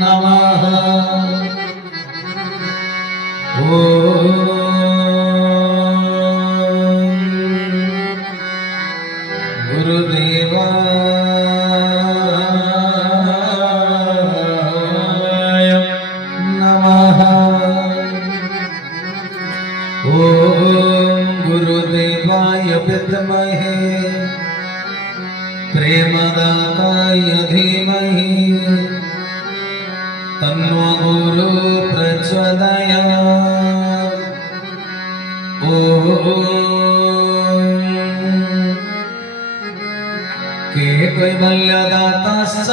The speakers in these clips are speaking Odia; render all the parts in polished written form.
नमः। गुरुदेवाय नमः। ओम गुरुदेवाय विद्महे प्रेमदाताय धीमहि तन्नो गुरु प्रचोदयात्। के कैवल्यदाताश्च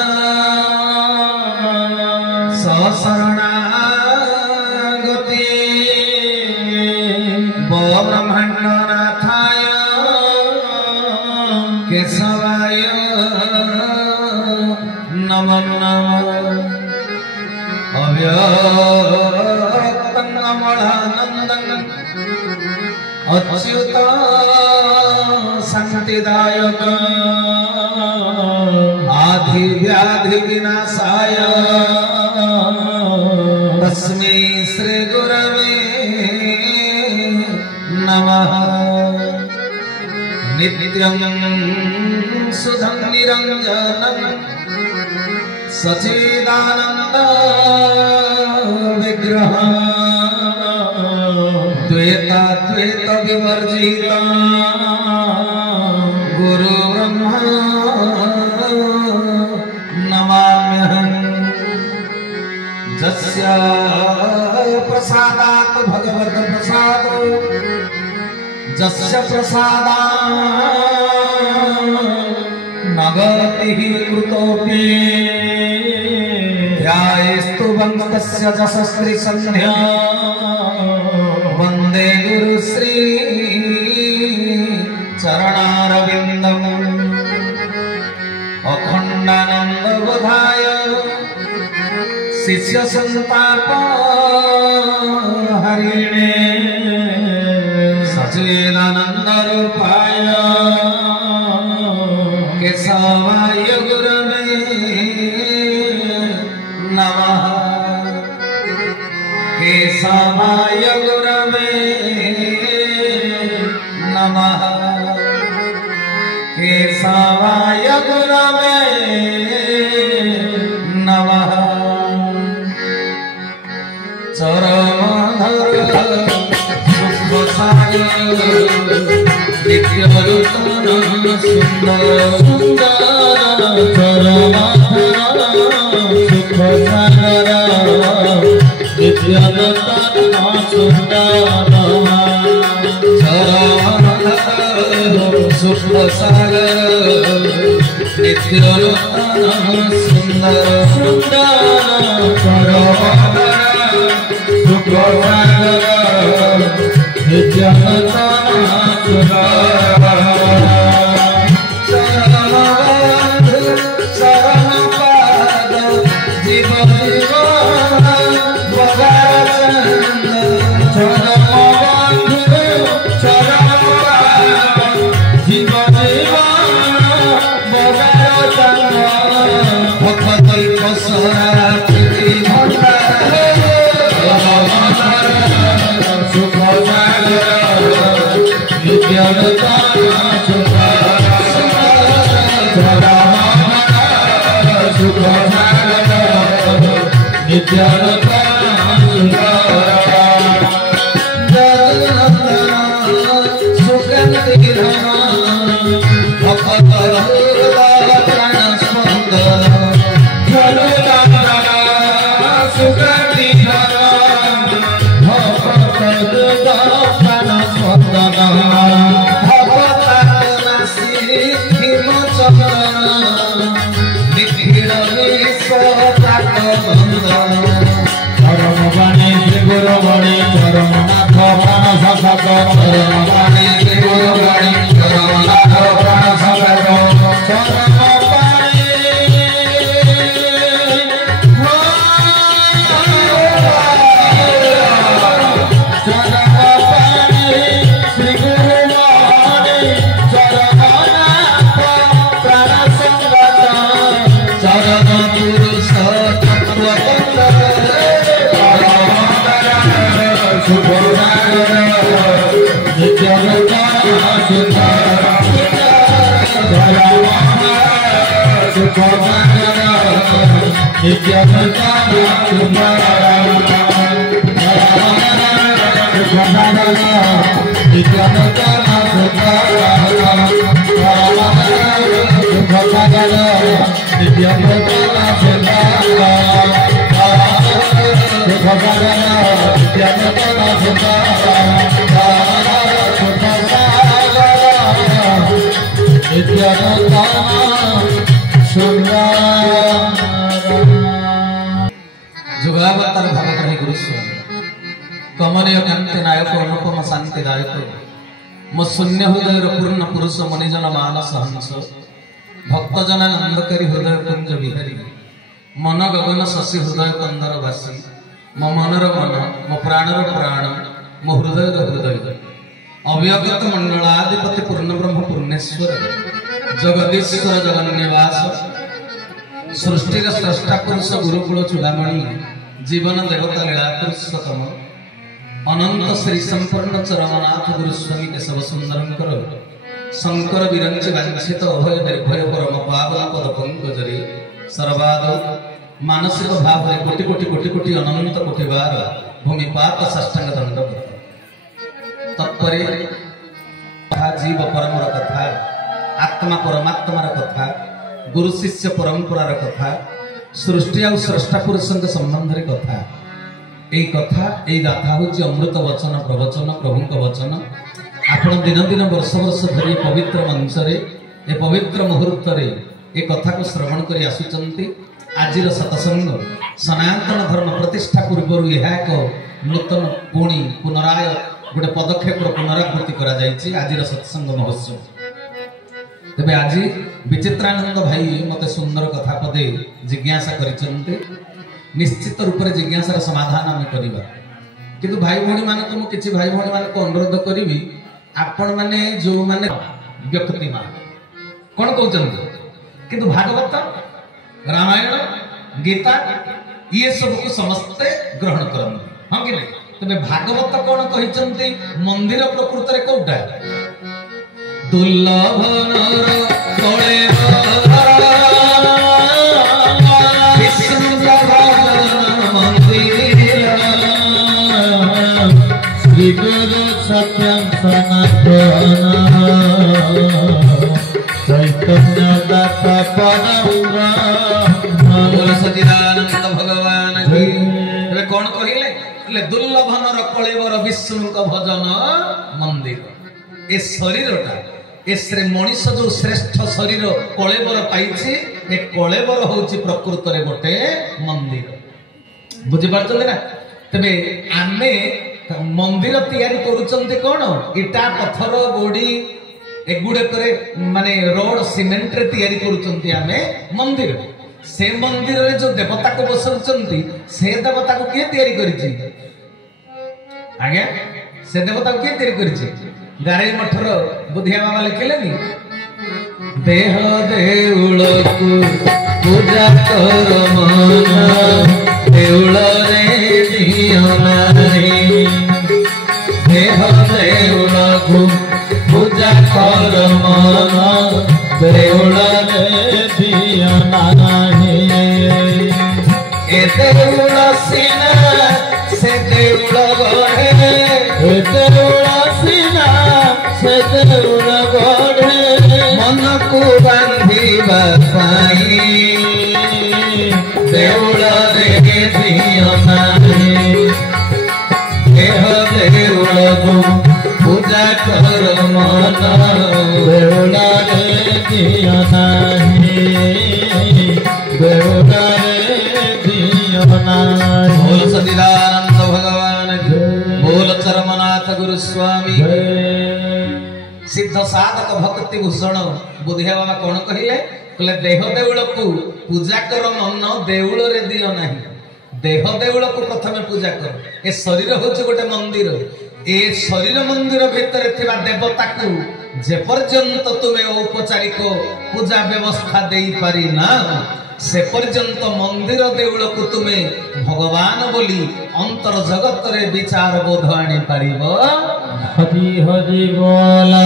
सशरणागते ब्रह्मण्डनाथाय केशवाय नमो नमः। अव्यक्तं अमलानन्दं अच्युत शान्तिदायकं आधि व्याधि विनाशाय तस्मै श्री गुरवे नमः। नित्यं सुधं निरञ्जनं सच्चिदानन्द विग्रहं द्वैत विवर्जितं गुरु ब्रह्मा नमाम्यहम्। जस्य प्रसादात् भगवत् प्रसादो जस्य प्रसादात् नगतिः कृतोऽपि ध्यायेस्तु वन्दस्य जशस्त्री सन्ध्या वन्दे गुरुश्री चरणारविन्दम्। अखण्डानन्दबोधाय शिष्य संताप हरिणे सच्चिदानन्द रूपाय केशवाय गुरवे नमः। केशवाय गुरवे नमः। केशवाय गुरवे नमः। चरमधर सुखसागर नित्यरूपन सुंदर चरमधर सुखसागर नित्यरूपन सुंदर चरमधर सुखसागर नित्यरूपन सुंदर चरमधर सुखसागर जुगावतार भगवती गुरुस्वामी कमनीय कांति नायक अनुपम शांति दायक मो शून्य हृदय पूर्ण पुरुष मनिजन मानस हंस भक्तजन नंदकारी हृदय कुंज विहारी मन गगन शशि हृदय कंदर वासी मो मनर मन मो प्राणर प्राण मो हृदय हृदय अव्यगत मंडलाधिपति पूर्ण ब्रह्म पूर्णेश्वर जगदीश्वर जगन्निवास सृष्टिर स्रष्टा पुरुष गुरुकुल चूड़ामणि जीवन देवता लीला पुरुषोत्तम अनंत श्री संपूर्ण चरमनाथ गुरुस्वामी केशव सुंदरंकर शंकर विरंचि वांछित अभय निर्भय परम पावन पद पंकजरे सर्वाद मानसिक भाव कोटि कोटि कोटि कोटि अनंत कोटि बार भूमिपात साष्टांग दंडवत तत्परे जीव परमर कथा आत्मा परमात्मार कथा गुरु शिष्य परंपरार कथा सृष्टि आउ स्रष्टा पुरुषों संबंध कथा यही कथा यही गाथा हूँ अमृत वचन प्रवचन प्रभु वचन आपण दिन दिन वर्ष वर्ष धरी पवित्र मंच ए पवित्र मुहूर्त ए कथा को श्रवण कर आसुचंती आज सतसंग सनातन धर्म प्रतिष्ठा पूर्व यह एक नूतन पुणी पुनराय गोटे पदक्षेप पुनरावृत्ति करा जायछि आज सत्संग महोत्सव तेबे आज विचित्रानंद भाई मते सुंदर कथा पदे जिज्ञासा करिसंते निश्चित रूप से जिज्ञासार समाधान आम करवा किंतु भाई भौणी मान को किसी भाई भौणी मान को अनुरोध करी आपण मैंने जो माने व्यक्ति मान कौन कहते किंतु भागवत रामायण गीता ये सब को समस्ते ग्रहण करते हाँ कि नहीं तेरे भागवत कौन कहते मंदिर प्रकृत में कौटा दुर्लभ गुरु सत्यं सनातन चैतन्य दाता परम सच्चिदानंद भगवान की कौन कहले दुर्लभन कलेवर विष्णु का भजन मंदिर ए शरीरटा ए मनीष जो श्रेष्ठ शरीर कलेवर पाई ए कलेवर हूँ प्रकृत में गोटे मंदिर बुझीपार ना तेरे आमे मंदिर तैयारी करुचंते कौन इटा पत्थर गोड़ी एगुड़े माने रोड सीमेंट रे तैयारी करुचंते आमे मंदिर से मंदिर रे जो देवता को बसौचंती से देवता को किए तैयारी करिछि आज्ञा से देवता को किए तैयारी करिछि गारे मठर बुधिया बाबा लिखलेनी देह देउल को पूजा कर मन देउल रे दियो नाही देह देउल को पूजा कर मन देउल रे दियो नाही ए देउल सिना से देउल गढ़े ए देउल सिना से देउल गढ़े मन को बांधिबा पाई देउल रे दियो नाही देह देउल को पूजा कर मन देउल रे दियो नाही देउल रे दियो नाही बोल सच्चिदानंद भगवान की बोल चरमनाथ गुरु स्वामी सिद्ध साधक भक्ति भूषण बुधिया बाबा कौन कहले देह देउल को पूजा कर मन देउल रे दियो नाही देह देउल को प्रथम पूजा कर ए शरीर हूँ गोटे मंदिर ए शरीर मंदिर भितर थिबा देवता को जे पर्यंत तुमे औपचारिक पूजा व्यवस्था दे पारि ना से पर्यंत मंदिर देउल को तुमे भगवान बोली अंतर जगत रे विचार बोध आनी पारिबो हरि हरि बोला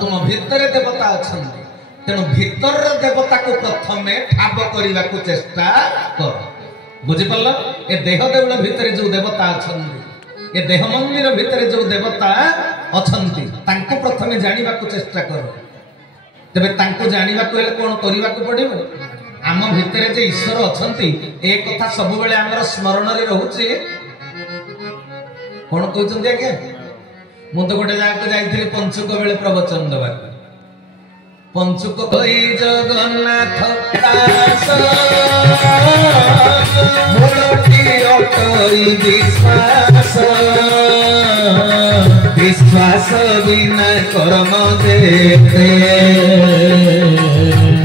तुम भितर देवता अछंती तेणु भितर देवता को प्रथमे ठाब करने को चेष्टा कर बुझिपाल ए देह देउल भितर जो देवता अछंती ए देह मंदिर भितर जो देवता अछंती तांको प्रथमे जानिबा को चेष्टा करो तबे तांको जानिबा को हेले कोन करिबा को पड़िबो आम भितर जे ईश्वर अछंती ए कथा सब बेले हमर स्मरण रे रहउची कोन कहउचंदी आके मु तो गोटे जाग को जाइथिली पंचुक बेले प्रवचन दबा पंचुक कई जगन्नाथ दास मोरटी अटई विश्वास विश्वास बिना कर्म देते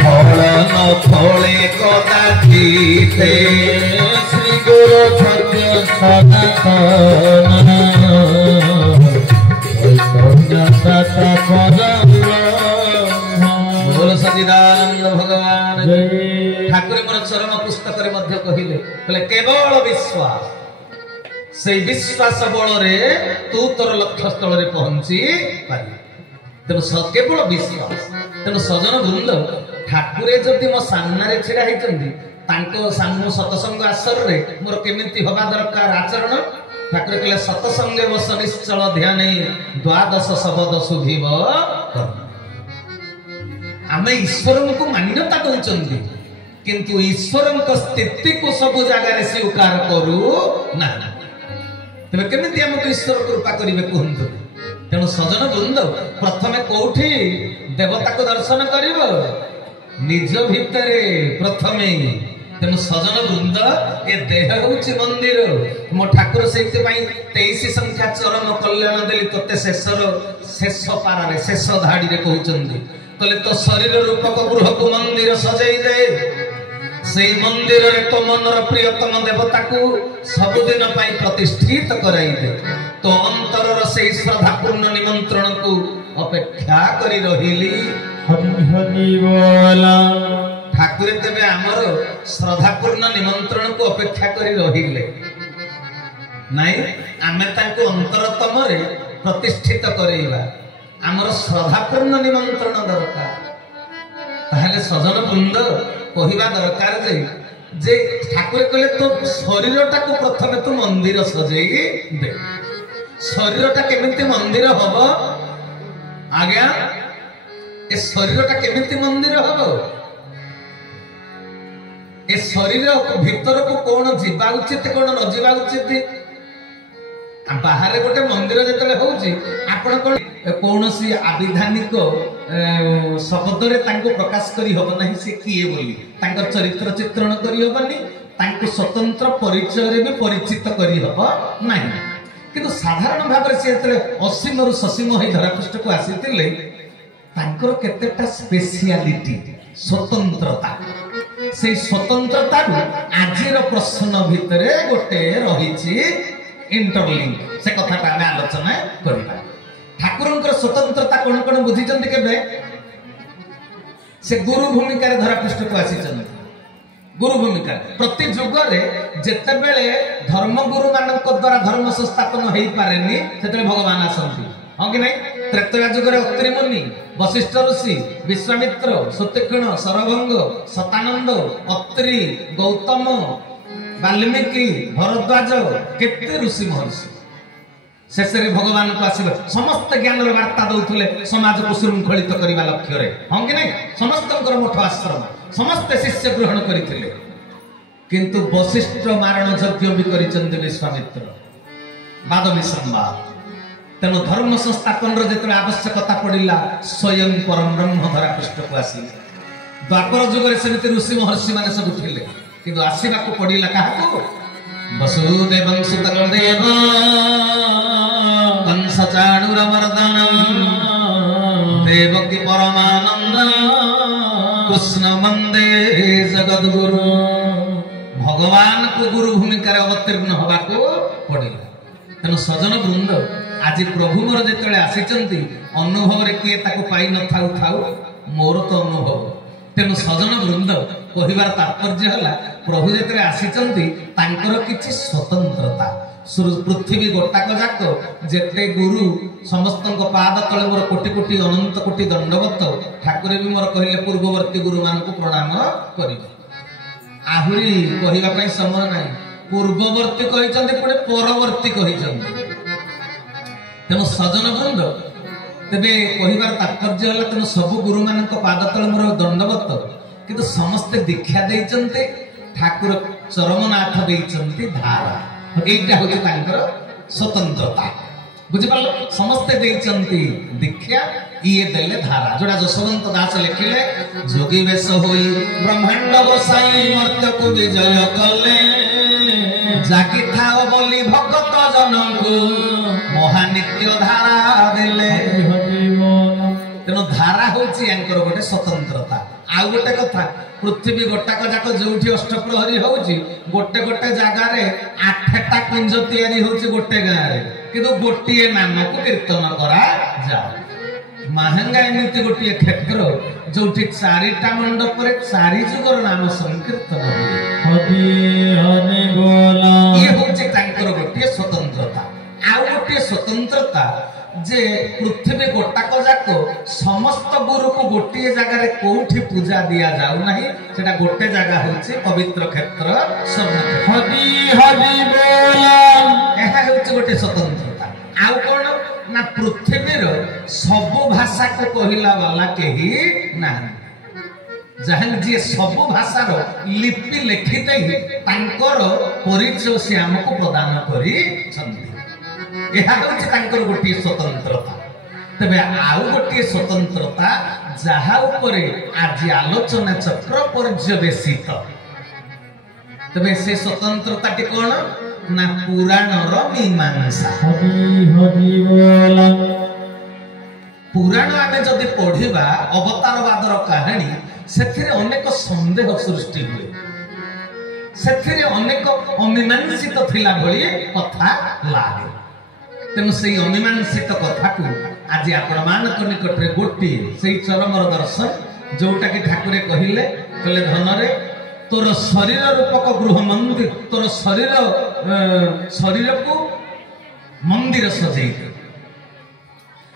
फल न फले कदाचिते श्री गुरु सत्य सनातन बोल सच्चिदानंद भगवान ठाकुर मोर चरम पुस्तक रे मध्य कहिले बोले केवल विश्वास से विश्वास बल रे तू तोर लक्ष्य स्थल रे पहुंची पारी तेनु केवल विश्वास तेनु सजन वृंद ठाकुरे जदि मो सामने रे छिड़ा हैचंदी तांको सामने सतसंग आसर रे मोर केमिति होबा दरकार आचरण ठाकुर कहले सतसंगे बस निश्चल ध्याने द्वादश शब्द सुधिब आमे ईश्वर को मान्यता दउचंदी किंतु ईश्वर को स्थिति को सब जगह रे स्वीकार करू ना तबे केमिति हमको ईश्वर कृपा करिवे कहंतु तेनु सजन वृंद प्रथमे कोठी देवता को दर्शन करिवो निज भितरे प्रथमे तेनु सजन वृंद ए देह होउची मंदिर मो ठाकुर सेति पई 23 संख्या चरम कल्याण देली तते शेष पारारे शेष धाडी रे कहउचंदी तले तो शरीर रूपक गृह को मंदिर सजाई दे से मंदिर रे तो मनर प्रियतम देवता को सबुदिन पई प्रतिष्ठित कराई दे तो अंतरर से श्रद्धापूर्ण निमंत्रण को अपेक्षा करी रहिली हरि हरि बोला ठाकुर तेबे हमर श्रद्धापूर्ण निमंत्रण को अपेक्षा करी रहिले नाही आमे ताको अंतरतम रे प्रतिष्ठित करैबा हमर श्रद्धापूर्ण निमंत्रण दरकार ताहले सजन वृंद कहिबा दरकार जे ठाकुर कहले तो शरीरटा को प्रथमे तो मंदिर सजेई दे शरीरटा केमिति मंदिर हबो आज्ञा ए शरीरटा केमिति मंदिर हबो ए शरीर को भीतर को कोन जीवा उचित कोन न जीवा उचित बाहर गोटे मंदिर जतले होउची आपण कोन सी आविधानिक शब्द रे तांको प्रकाश करी होबो नाही से किए बोली तांकर चरित्र चित्रण करी होबनी तांको स्वतंत्र परिचय रे भी परिचित करी होबो नाही किंतु साधारण भाव रे से जतले असीम रु ससीम होई धरापृष्ठ को आसीतिले तांकर केतेटा स्पेशलिटी स्वतंत्रता से स्वतंत्रता आजिर प्रश्न भितरे गोटे रहिछि इंटरलिंक से कथाटा आमे आलोचना करिबा ठाकुरंकर स्वतंत्रता कोन कोन बुझिचंदी केबे से गुरु भूमिका रे धरापृष्ठ को आसीचंदी गुरु भूमिका प्रति युग रे जेते बेले धर्म गुरु मानक द्वारा धर्म संस्थापन हेई पारेनी सेते भगवान आसंती हां कि नै त्रेतया युग रे अत्रि मुनि वशिष्ठ ऋषि विश्वामित्र सत्यक्षण सरभंग सतानंद अत्रि गौतम वाल्मीकि भरद्वाज केते ऋषि महर्षि शेष रे भगवान को आसीबे समस्त ज्ञान रे वार्ता दउथले समाज को शृंखलित करिबा लक्ष्य रे हां कि नै समस्तकर मठ आश्रम समस्त शिष्य ग्रहण करिथिले किंतु वशिष्ठ मारण यज्ञ भी करिचंद विश्वामित्र वाद विसंवाद तेणु धर्म संस्थापन जो आवश्यकता पड़ा स्वयं परम ब्रह्म धरा पृष्ठ को आसी द्वापर जुग सेमती ऋषि महर्षि मैंने सब थे कि आसवा पड़ा क्या वसुदेवं सुतं देवं कंस चाणूरमर्दनं देवकी परमानंदं कृष्ण वंदे जगद्गुरु भगवान को गुरु भूमिका अवतीर्ण होगा पड़ा तेणु सजन वृंद आज प्रभु मोर जिते आसी अनुभव रे किए ताको पाई न थाउ थाउ मोर तो अनुभव तेणु सजन वृंद कहिबार तात्पर्य हला प्रभु जिते आसी किछि स्वतंत्रता पृथ्वी गोटाक जाक जेते गुरु समस्त पाद तले मोर कोटि कोटि अनंत कोटि दंडवत ठाकुर भी मोर कहले पूर्ववर्ती गुरु मान को प्रणाम करिबो ଆହୁରି କହିବା ପାଇଁ ସମୟ ନାହିଁ। ପୂର୍ବବର୍ତ୍ତୀ କହିଛନ୍ତି ପୁଣି ପରବର୍ତ୍ତୀ କହିଛନ୍ତି। ତେଣୁ ସଜନ ବୃନ୍ଦ, ତେବେ କହିବାର ତାତ୍ପର୍ଯ୍ୟ ହେଲା ତେଣୁ ସବୁ ଗୁରୁମାନଙ୍କ ପାଦ ତଳେ ମୋର ଦଣ୍ଡବତ। କିନ୍ତୁ ସମସ୍ତେ ଦୀକ୍ଷା ଦେଇଛନ୍ତି, ଠାକୁର ଚରମନାଥ ଦେଇଛନ୍ତି ଧାରା। এইটা হচ্ছে তাଙ୍କର ସ୍ୱତନ୍ତ୍ରତା। ବୁଝିପାରିଲ? ସମସ୍ତେ ଦେଇଛନ୍ତି ଦୀକ୍ଷା, ଇଏ ଦେଲେ ଧାରା। ଯୋଉଟା ଯଶୋବନ୍ତ ଦାସ ଲେଖିଲେ, ଯୋଗୀ ବେଶ ହୋଇ ବ୍ରହ୍ମାଣ୍ଡ ବସାଇ ମର୍ତ୍ତ୍ୟକୁ ବିଜୟ କଲେ, ଜାଗିଥାଅ ବୋଲି ଭଗତ ଜନଙ୍କୁ ମହାନିତ୍ୟ ଧାରା ଦେଲେ। ତେଣୁ ଧାରା ହଉଛି ୟାଙ୍କର ଗୋଟେ ସ୍ୱତନ୍ତ୍ରତା। ଆଉ ଗୋଟେ କଥା, ପୃଥିବୀ ଗୋଟାକ ଯାକ ଯୋଉଠି ଅଷ୍ଟପ୍ରହରୀ ହଉଛି, ଗୋଟେ ଗୋଟେ ଜାଗାରେ 8ଟା କୁଞ୍ଜ ତିଆରି ହଉଛି ଗୋଟେ ଗାଁରେ, କିନ୍ତୁ ଗୋଟିଏ ନାମକୁ କୀର୍ତ୍ତନ କରାଯାଏ। ମାହାଙ୍ଗା ଏମିତି ଗୋଟିଏ କ୍ଷେତ୍ର ଯୋଉଠି 4ଟା ମଣ୍ଡପରେ 4 ଯୁଗର ନାମ ସଂକୀର୍ତ୍ତନ ହୁଏ। ଇଏ ହଉଛି ତାଙ୍କର ଗୋଟିଏ ସ୍ୱତନ୍ତ୍ରତା। ଆଉ ଗୋଟିଏ ସ୍ୱତନ୍ତ୍ରତା ଯେ ପୃଥିବୀ ଗୋଟାକ ଯାକ ସମସ୍ତ ଗୁରୁକୁ ଗୋଟିଏ ଜାଗାରେ କୋଉଠି ପୂଜା ଦିଆଯାଉ ନାହିଁ, ସେଟା ଗୋଟେ ଜାଗା ହଉଛି ପବିତ୍ର କ୍ଷେତ୍ର ଏହା ହେଉଛି ଗୋଟେ ସ୍ୱତନ୍ତ୍ରତା। ଆଉ କଣ ନା ପୃଥିବୀର ସବୁ ଭାଷାକୁ କହିଲା ବାଲା କେହି ନାହାନ୍ତି। ଯାହା ଯିଏ ସବୁ ଭାଷାର ଲିପି ଲେଖିଦେଇ ତାଙ୍କର ପରିଚୟ ସେ ଆମକୁ ପ୍ରଦାନ କରିଛନ୍ତି। ଏହା ହେଉଛି ତାଙ୍କର ଗୋଟିଏ ସ୍ୱତନ୍ତ୍ରତା। ତେବେ ଆଉ ଗୋଟିଏ ସ୍ୱତନ୍ତ୍ରତା ଯାହା ଉପରେ ଆଜି ଆଲୋଚନା ଚକ୍ର ପର୍ଯ୍ୟବେସିତ। ତେବେ ସେ ସ୍ୱତନ୍ତ୍ରତାଟି କଣ ନା ପୁରାଣର ମୀମାଂସା। ପୁରାଣ ଆମେ ଯଦି ପଢିବା ଅବତାରବାଦର କାହାଣୀ, ସେଥିରେ ଅନେକ ସନ୍ଦେହ ସୃଷ୍ଟି ହୁଏ, ସେଥିରେ ଅନେକ ଅମୀମାଂସିତ ଥିଲା ଭଳି କଥା ଲାଗେ। ତେଣୁ ସେଇ ଅମୀମାଂସିତ କଥାକୁ ଆଜି ଆପଣମାନଙ୍କ ନିକଟରେ ଗୋଟିଏ ସେଇ ଚରମର ଦର୍ଶନ, ଯୋଉଟାକି ଠାକୁରେ କହିଲେ ଧନରେ ତୋର ଶରୀର ରୂପକ ଗୃହ ମନ୍ଦିର, ତୋର ଶରୀରକୁ ମନ୍ଦିର ସଜେଇ,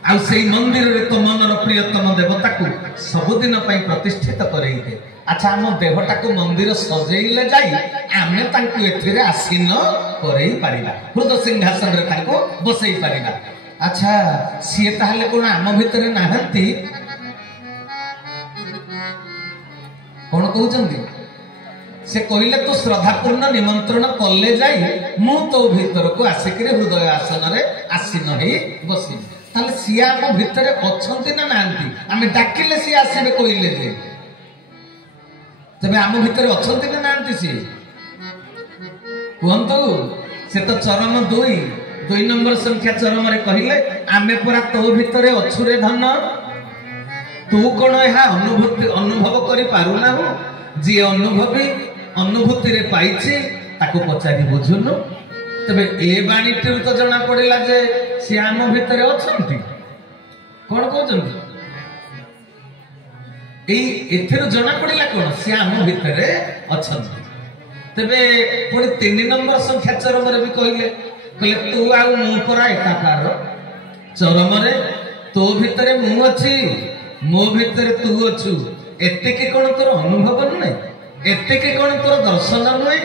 ଆଉ ସେଇ ମନ୍ଦିରରେ ତୋ ମନର ପ୍ରିୟତମ ଦେବତାକୁ ସବୁଦିନ ପାଇଁ ପ୍ରତିଷ୍ଠିତ କରେଇଦେ। ଆଚ୍ଛା, ଆମ ଦେହଟାକୁ ମନ୍ଦିର ସଜେଇଲେ ଯାଇ ଆମେ ତାଙ୍କୁ ଏଥିରେ ଆସୀନ କରେଇ ପାରିବା, ହୃଦ ସିଂହାସନରେ ତାଙ୍କୁ ବସେଇ ପାରିବା। ଆଚ୍ଛା, ସିଏ ତାହେଲେ କଣ ଆମ ଭିତରେ ନାହାନ୍ତି? କଣ କହୁଛନ୍ତି? ସେ କହିଲେ ତୁ ଶ୍ରଦ୍ଧାପୂର୍ଣ୍ଣ ନିମନ୍ତ୍ରଣ କଲେ ଯାଇ ମୁଁ ତୋ ଭିତରକୁ ଆସିକିରି ହୃଦୟ ଆସନରେ ଆସୀନ ହେଇ ବସିବି। ତାହେଲେ ସିଏ ଆମ ଭିତରେ ଅଛନ୍ତି ନା ନାହାନ୍ତି? ଆମେ ଡାକିଲେ ସିଏ ଆସିବେ କହିଲେ ଯେ, ତେବେ ଆମ ଭିତରେ ଅଛନ୍ତି ନା ନାହାନ୍ତି ସିଏ? କୁହନ୍ତୁ। ସେ ତ ଚରମ 2 ନମ୍ବର ସଂଖ୍ୟା ଚରମରେ କହିଲେ, ଆମେ ପରା ତୋ ଭିତରେ ଅଛୁରେ ଧନ, ତୁ କଣ ଏହା ଅନୁଭବ କରିପାରୁନାହୁଁ? ଯିଏ ଅନୁଭୂତିରେ ପାଇଛି ତାକୁ ପଚାରି ବୁଝୁନୁ। ତେବେ ଏ ବାଣୀଟିରୁ ତ ଜଣା ପଡିଲା ଯେ ସିଏ ଆମ ଭିତରେ ଅଛନ୍ତି। କଣ କହୁଛନ୍ତି? ଏଥିରୁ ଜଣା ପଡିଲା କଣ? ସିଏ ଆମ ଭିତରେ ଅଛନ୍ତି। ତେବେ ପୁଣି 3 ନମ୍ବର ସଂଖ୍ୟା ଚରମରେ ବି କହିଲେ ତୁ ଆଉ ମୁଁ ପରା ଏକାକାର। ଚରମରେ ତୋ ଭିତରେ ମୁଁ ଅଛି, ମୋ ଭିତରେ ତୁ ଅଛୁ, ଏତିକି କଣ ତୋର ଅନୁଭବ ନୁହେଁ? ଏତିକି କଣ ତୋର ଦର୍ଶନ ନୁହେଁ?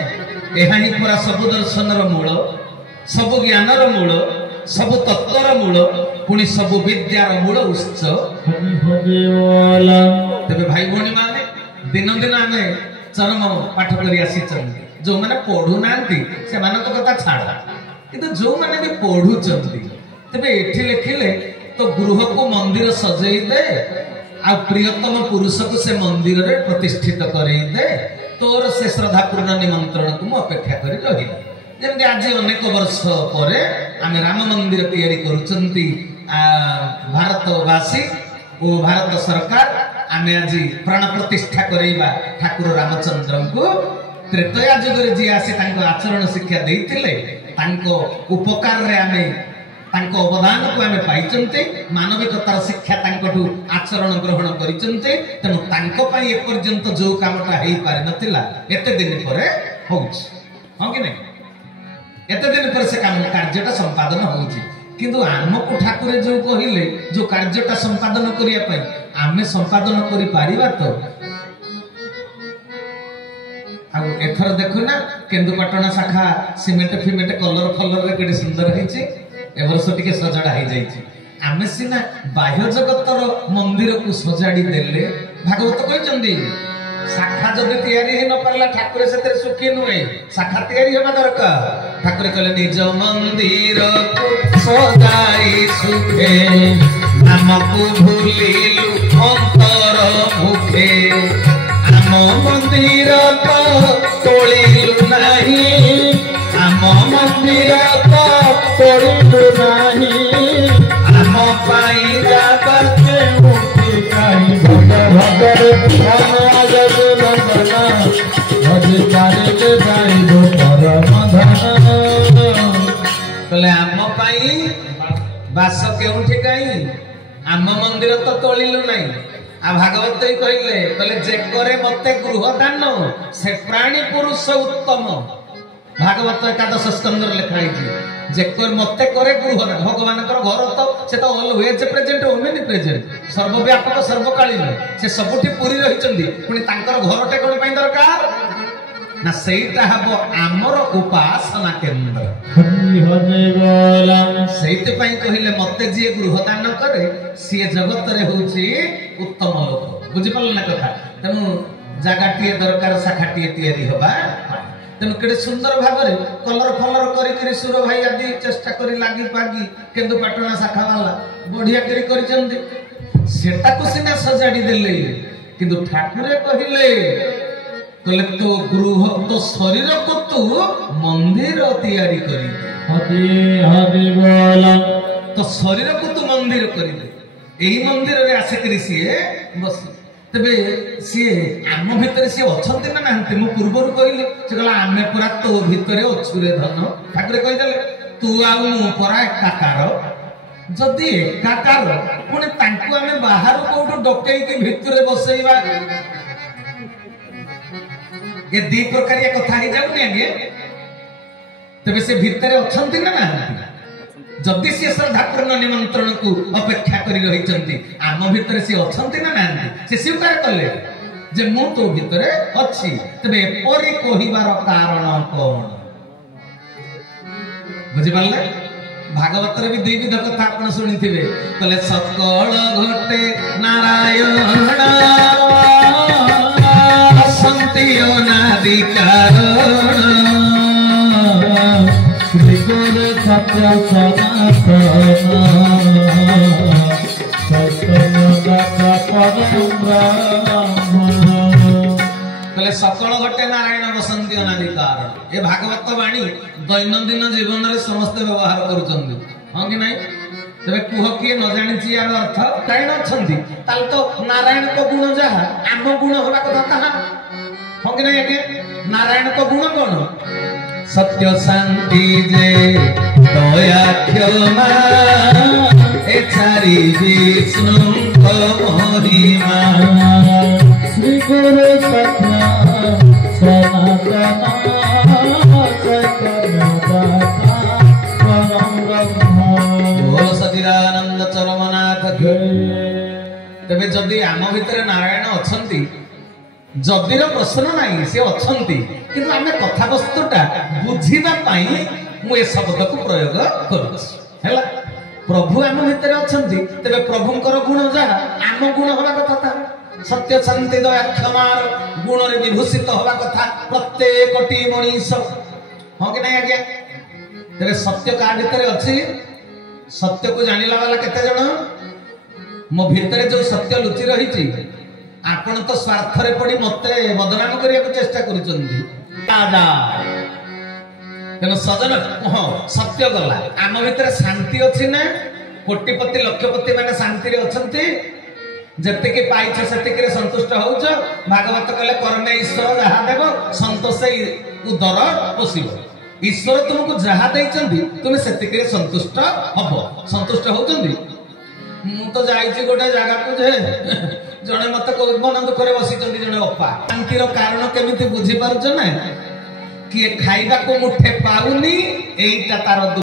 ଏହା ହିଁ ପରା ସବୁ ଦର୍ଶନର ମୂଳ, ସବୁ ଜ୍ଞାନର ମୂଳ, ସବୁ ତତ୍ଵର ମୂଳ, ପୁଣି ସବୁ ବିଦ୍ୟାର ମୂଳ ଉତ୍ସ। ତେବେ ଭାଇ ଭଉଣୀ ମାନେ, ଦିନ ଦିନ ଆମେ ଚରମ ପାଠ କରି ଆସିଛନ୍ତି। ଯୋଉମାନେ ପଢୁନାହାନ୍ତି ସେମାନଙ୍କ କଥା ଛାଡ, କିନ୍ତୁ ଯୋଉମାନେ ବି ପଢୁଛନ୍ତି, ତେବେ ଏଠି ଲେଖିଲେ ତ ଗୃହକୁ ମନ୍ଦିର ସଜେଇ ଦେ, ଆଉ ପ୍ରିୟତମ ପୁରୁଷକୁ ସେ ମନ୍ଦିରରେ ପ୍ରତିଷ୍ଠିତ କରେଇ ଦେ, ତୋର ସେ ଶ୍ରଦ୍ଧାପୂର୍ଣ୍ଣ ନିମନ୍ତ୍ରଣକୁ ମୁଁ ଅପେକ୍ଷା କରି ରହିଲି। ଯେମିତି ଆଜି ଅନେକ ବର୍ଷ ପରେ ଆମେ ରାମ ମନ୍ଦିର ତିଆରି କରୁଛନ୍ତି ଭାରତବାସୀ ଓ ଭାରତ ସରକାର, ଆମେ ଆଜି ପ୍ରାଣ ପ୍ରତିଷ୍ଠା କରେଇବା ଠାକୁର ରାମଚନ୍ଦ୍ରଙ୍କୁ। ତ୍ରେତୟା ଯୁଗରେ ଯିଏ ଆସି ତାଙ୍କ ଆଚରଣ ଶିକ୍ଷା ଦେଇଥିଲେ, ତାଙ୍କ ଉପକାରରେ ଆମେ ତାଙ୍କ ଅବଦାନକୁ ଆମେ ପାଇଛନ୍ତି, ମାନବିକତାର ଶିକ୍ଷା ତାଙ୍କଠୁ ଆଚରଣ ଗ୍ରହଣ କରିଛନ୍ତି। ତେଣୁ ତାଙ୍କ ପାଇଁ ଏପର୍ଯ୍ୟନ୍ତ ଯୋଉ କାମଟା ହେଇପାରିନଥିଲା, ଏତେ ଦିନ ପରେ ହଉଛି, ହଁ କି ନାଇଁ? ଏତେ ଦିନ ପରେ ସେ କାର୍ଯ୍ୟଟା ସମ୍ପାଦନ ହଉଛି। କିନ୍ତୁ ଆମକୁ ଠାକୁର ଯୋଉ କହିଲେ ଯୋଉ କାର୍ଯ୍ୟଟା ସମ୍ପାଦନ କରିବା ପାଇଁ, ଆମେ ସମ୍ପାଦନ କରିପାରିବା ତ? ଆଉ ଏଥର ଦେଖୁନା କେନ୍ଦୁପାଟଣା ଶାଖା ସିମେଣ୍ଟ ଫିମେଣ୍ଟ କଲର ଫଲରରେ କେତେ ସୁନ୍ଦର ହେଇଛି। ଏ ବର୍ଷ ଟିକେ ସଜଡ଼ା ହେଇଯାଇଛି। ଆମେ ସିନା ବାହ୍ୟ ଜଗତର ମନ୍ଦିରକୁ ସଜାଡ଼ି ଦେଲେ, ଭାଗବତ କହିଛନ୍ତି ଶାଖା ଯଦି ତିଆରି ହେଇ ନ ପାରିଲା ଠାକୁର ସେଥିରେ ସୁଖୀ ନୁହେଁ, ଶାଖା ତିଆରି ହେବା ଦରକାର। ଠାକୁର କହିଲେ ନିଜ ମନ୍ଦିରକୁ ସଜାଇ ସୁଖେ, ନାମକୁ ଭୁଲିଲୁ ଅନ୍ତର ମୁଖେ। ଆମ ମନ୍ଦିର ତ ତୋଳିଲୁ ନାହିଁ, ଆମ ମନ୍ଦିର ତ ତୋଳିଲୁ ନାହିଁ, ଆମ ପାଇଁ ଯାବା କେଉଁଠି କାହିଁ ଭଗ ଭଗରେ କହିଲେ ଆମ ପାଇଁ ବାସ କେଉଁଠି କାହିଁ, ଆମ ମନ୍ଦିର ତ ତୋଳିଲୁ ନାହିଁ। ଆଉ ଭାଗବତ କହିଲେ ଯେ କରେ ମତେ ଗୃହ ଦାନ, ସେ ପ୍ରାଣୀ ପୁରୁଷ ଉତ୍ତମ। ଭାଗବତ ଏକାଦଶ ସ୍କନ୍ଧରେ ଲେଖା ହେଇଛି ଯେ ମତେ କରେ ଗୃହ ଦାନ। ଭଗବାନଙ୍କର ଘର ତ ସେ ତ ଅଲୱେଜ ପ୍ରେଜେଣ୍ଟ, ଓମେନି ପ୍ରେଜେଣ୍ଟ, ସର୍ବବ୍ୟାପକ ସର୍ବକାଳୀନ, ସେ ସବୁଠି ପୁରୀ ରହିଛନ୍ତି। ପୁଣି ତାଙ୍କର ଘରଟେ କଣ ପାଇଁ ଦରକାର ନା ସେଇଟା ହବ ଆମର ଉପାସନା କେନ୍ଦ୍ର। ସେଇଥିପାଇଁ କହିଲେ ମତେ ଯିଏ ଗୃହ ଦାନ କରେ ସିଏ ଜଗତରେ ହଉଛି ଉତ୍ତମ ଲୋକ। ବୁଝିପାରିଲ ନା କଥା? ତେଣୁ ଜାଗାଟିଏ ଦରକାର, ଶାଖାଟିଏ ତିଆରି ହବା। ତେଣୁ କେତେ ସୁନ୍ଦର ଭାବରେ କଲର ଫଲର କରିକିରି ସୁର ଭାଇ ଆଦି ଚେଷ୍ଟା କରି ଲାଗି ପାଗି କେନ୍ଦୁପାଟଣା ଶାଖା ବାଲା ବଢିଆ କରି କରିଛନ୍ତି। ସେଟାକୁ ସିନା ସଜାଡି ଦେଲେ, କିନ୍ତୁ ଠାକୁରେ କହିଲେ ତୋ ଗୃହ ତୋ ଶରୀରକୁ ତୁ ମନ୍ଦିର ତିଆରି କରିଦେ, ତୋ ଶରୀରକୁ ତୁ ମନ୍ଦିର କରିଦେ। ଏହି ମନ୍ଦିରରେ ଆସିକରି ସିଏ ବସି, ତେବେ ସିଏ ଆମ ଭିତରେ ସିଏ ଅଛନ୍ତି ନା ନାହାନ୍ତି? ମୁଁ ପୂର୍ବରୁ କହିଲି, ସେ କହିଲା ଆମେ ପୁରା ତୋ ଭିତରେ ଅଛୁରେ ଧନ। ଠାକୁରେ କହିଦେଲେ ତୁ ଆଉ ମୁଁ ପରା ଏକାକାର। ଯଦି ଏକାକାର, ପୁଣି ତାଙ୍କୁ ଆମେ ବାହାରୁ କୋଉଠୁ ଡକେଇକି ଭିତରେ ବସେଇବା? ଏ ଦି ପ୍ରକାରିଆ କଥା ହେଇଯାଉନି ଆଜ୍ଞା? ତେବେ ସେ ଭିତରେ ଅଛନ୍ତି ନା ନାହାନ୍ତି? ଯଦି ସେ ଶ୍ରଦ୍ଧାପୂର୍ଣ୍ଣ ନିମନ୍ତ୍ରଣକୁ ଅପେକ୍ଷା କରି ରହିଛନ୍ତି, ଆମ ଭିତରେ ସେ ଅଛନ୍ତି ନା ନାହାନ୍ତି? ସେ ସ୍ୱୀକାର କଲେ ଯେ ମୁଁ ତୋ ଭିତରେ ଅଛି। ତେବେ ଏପରି କହିବାର କାରଣ କଣ? ବୁଝିପାରିଲେ? ଭାଗବତରେ ବି ଦୁଇବିଧ କଥା ଆପଣ ଶୁଣିଥିବେ। କହିଲେ ସକଳ ଘଟେ ନାରାୟଣ ଅସନ୍ତି ଅନାଦି କାରଣ, ଶ୍ରୀ ଗୁରୁ ସତ୍ୟ କହିଲେ ସକଳ ଘଟେ ନାରାୟଣ ବସନ୍ତି ଅନାଦି କାରଣ। ଏ ଭାଗବତ ବାଣୀ ଦୈନନ୍ଦିନ ଜୀବନରେ ସମସ୍ତେ ବ୍ୟବହାର କରୁଛନ୍ତି, ହଁ କି ନାଇଁ? ତେବେ କୁହ କିଏ ନ ଜାଣିଛି ୟାର ଅର୍ଥ? ନାରାୟଣ ଅଛନ୍ତି, ତାହେଲେ ତ ନାରାୟଣଙ୍କ ଗୁଣ ଯାହା ଆମ ଗୁଣ ହେବା କଥା ତାହା, ହଁ କି ନାଇଁ ଆଜ୍ଞା? ନାରାୟଣଙ୍କ ଗୁଣ କଣ? ସତ୍ୟ ଶାନ୍ତି ଯେ ଦୟା କ୍ଷମା, ଏ ଚାରି ବିଷ୍ଣୁଙ୍କ ମହିମା। ଶ୍ରୀ ଗୁରୁ ସତ୍ୟ ସନାତନ ସଚିଦାନନ୍ଦ ଚରମନାଥ। ତେବେ ଯଦି ଆମ ଭିତରେ ନାରାୟଣ ଅଛନ୍ତି, ଯଦିର ପ୍ରଶ୍ନ ନାହିଁ, ସେ ଅଛନ୍ତି, କିନ୍ତୁ ଆମେ କଥାବସ୍ତୁଟା ବୁଝିବା ପାଇଁ ମୁଁ ଏ ଶବ୍ଦକୁ ପ୍ରୟୋଗ କରୁଛି। ହେଲା, ପ୍ରଭୁ ଆମ ଭିତରେ ଅଛନ୍ତି, ତେବେ ପ୍ରଭୁଙ୍କର ଗୁଣ ଯାହା ଆମ ଗୁଣ ହବା କଥା ତାହା। ସତ୍ୟ ଶାନ୍ତି ଦୟା କ୍ଷମାର ଗୁଣରେ ବିଭୂଷିତ ହବା କଥା ପ୍ରତ୍ୟେକଟି ମଣିଷ, ହଁ କି ନାଇଁ ଆଜ୍ଞା? ତେବେ ସତ୍ୟ କାହା ଭିତରେ ଅଛି? ସତ୍ୟକୁ ଜାଣିଲା ବାଲା କେତେ ଜଣ? ମୋ ଭିତରେ ଯୋଉ ସତ୍ୟ ଲୁଚି ରହିଛି, ଆପଣ ତ ସ୍ୱାର୍ଥରେ ପଡି ମତେ ବଦନାମ କରିବାକୁ ଚେଷ୍ଟା କରୁଛନ୍ତି। ତେଣୁ ସଜନ, ହଁ ସତ୍ୟ ଗଲା, ଆମ ଭିତରେ ଶାନ୍ତି ଅଛି ନା? କୋଟିପତି ଲକ୍ଷପତି ମାନେ ଶାନ୍ତିରେ ଅଛନ୍ତି? ଯେତିକି ପାଇଛ ସେତିକିରେ ସନ୍ତୁଷ୍ଟ ହଉଛ? ଭାଗବତ କହିଲେ କର୍ମେ ଈଶ୍ୱର ଯାହା ଦେବ ସନ୍ତୋଷ ଉଦର ପୋଷିବ। ଈଶ୍ୱର ତୁମକୁ ଯାହା ଦେଇଛନ୍ତି ତୁମେ ସେତିକିରେ ସନ୍ତୁଷ୍ଟ ହବ। ସନ୍ତୁଷ୍ଟ ହଉଛନ୍ତି? ମୁଁ ତ ଯାଇଛି ଗୋଟେ ଜାଗାକୁ, ଯେ ଜଣେ ମତେ ମନ ଦୁଃଖରେ ବସିଛନ୍ତି ଜଣେ ଅପା। ଶାନ୍ତିର କାରଣ କେମିତି ବୁଝିପାରୁଛ ନା? କିଏ ଖାଇବାକୁ ମୁଠେ ପାଉନି, ଏଇଟା ତାର